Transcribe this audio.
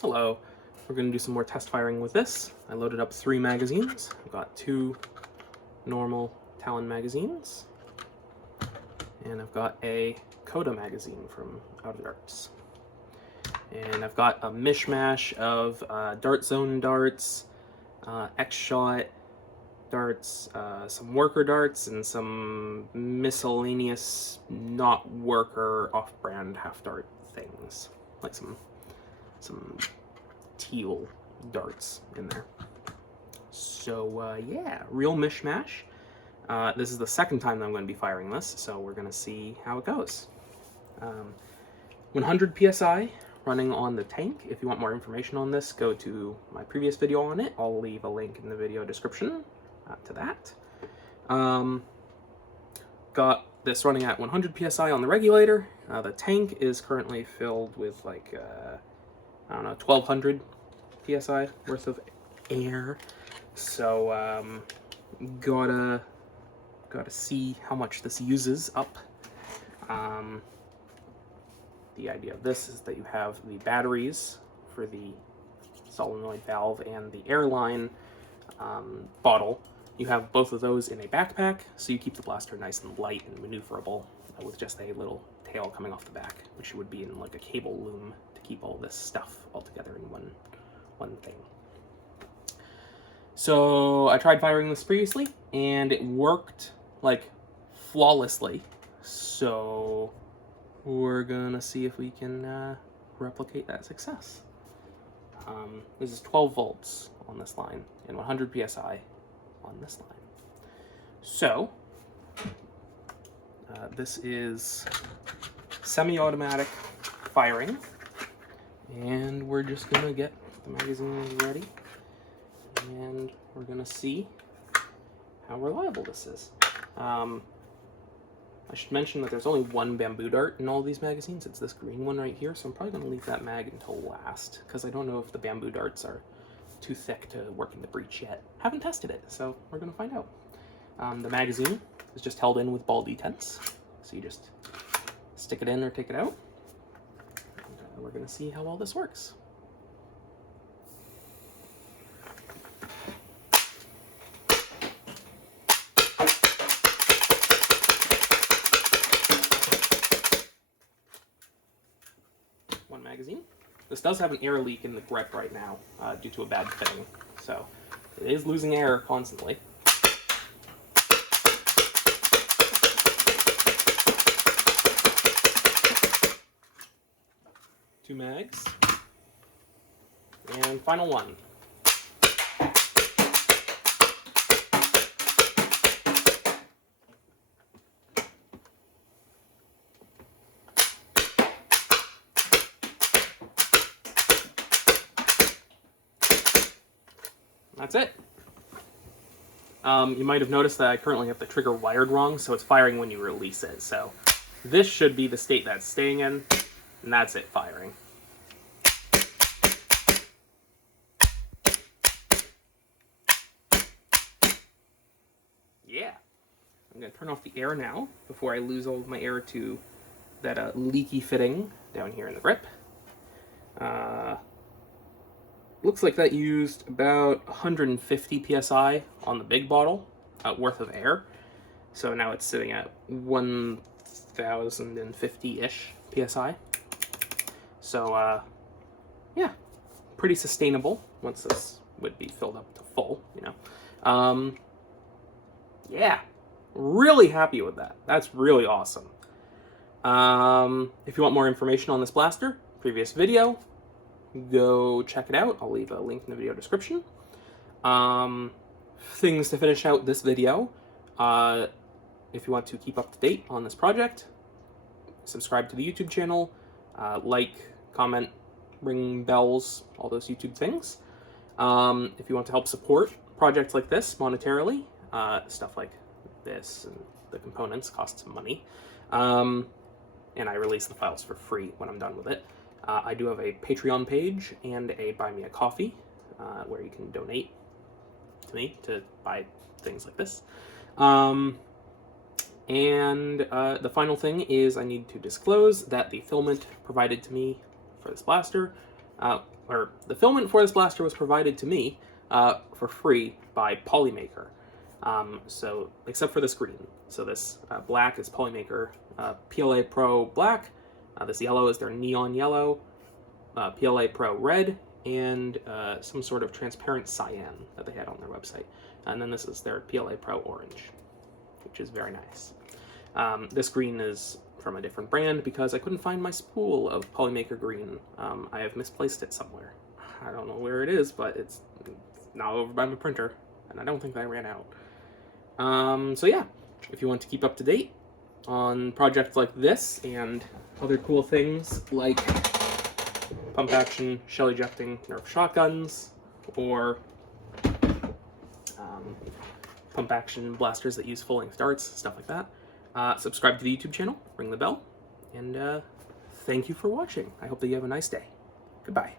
Hello, we're going to do some more test firing with this. I loaded up 3 magazines. I've got 2 normal Talon magazines, and I've got a Coda magazine from Out of Darts. And I've got a mishmash of Dart Zone darts, X-Shot darts, some worker darts, and some miscellaneous not worker off-brand half-dart things, like some teal darts in there. So yeah, real mishmash. This is the second time that I'm going to be firing this, so we're going to see how it goes. 100 PSI running on the tank. If you want more information on this, go to my previous video on it. I'll leave a link in the video description to that. Got this running at 100 PSI on the regulator. The tank is currently filled with like, I don't know, 1200 PSI worth of air. So, gotta see how much this uses up. The idea of this is that you have the batteries for the solenoid valve and the airline bottle. You have both of those in a backpack, so you keep the blaster nice and light and maneuverable with just a little tail coming off the back, which would be in like a cable loom to keep all this stuff all together in one thing. So I tried firing this previously, and it worked like flawlessly. So we're gonna see if we can replicate that success. This is 12 volts on this line and 100 PSI on this line. So this is semi-automatic firing, and we're just gonna get the magazines ready, and we're gonna see how reliable this is. I should mention that there's only one bamboo dart in all these magazines. It's this green one right here, so I'm probably going to leave that mag until last, because I don't know if the bamboo darts are too thick to work in the breech yet. Haven't tested it, so we're going to find out. The magazine is just held in with ball detents, so you just stick it in or take it out. And we're going to see how all this works. One magazine. This does have an air leak in the grip right now due to a bad fitting, so it is losing air constantly. Two mags, and final one. That's it. You might have noticed that I currently have the trigger wired wrong, so it's firing when you release it. So this should be the state that's staying in, and that's it firing. Yeah. I'm going to turn off the air now before I lose all of my air to that leaky fitting down here in the grip. Looks like that used about 150 PSI on the big bottle worth of air. So now it's sitting at 1050-ish PSI. So yeah, pretty sustainable once this would be filled up to full, you know. Yeah, really happy with that. That's really awesome. If you want more information on this blaster, previous video, go check it out. I'll leave a link in the video description. Things to finish out this video. If you want to keep up to date on this project, subscribe to the YouTube channel, like, comment, ring bells, all those YouTube things. If you want to help support projects like this monetarily, stuff like this and the components cost some money, and I release the files for free when I'm done with it. I do have a Patreon page and a Buy Me a Coffee where you can donate to me to buy things like this. And the final thing is I need to disclose that the filament provided to me for this blaster the filament for this blaster was provided to me for free by Polymaker. So, except for this green. So this black is Polymaker PLA Pro Black. This yellow is their Neon Yellow, PLA Pro Red, and some sort of transparent cyan that they had on their website. And then this is their PLA Pro Orange, which is very nice. This green is from a different brand because I couldn't find my spool of Polymaker green. I have misplaced it somewhere. I don't know where it is, but it's now over by my printer, and I don't think I ran out. So yeah, if you want to keep up to date on projects like this and other cool things like pump action, shell ejecting Nerf shotguns, or pump action blasters that use full-length darts, stuff like that, subscribe to the YouTube channel, ring the bell, and thank you for watching. I hope that you have a nice day. Goodbye.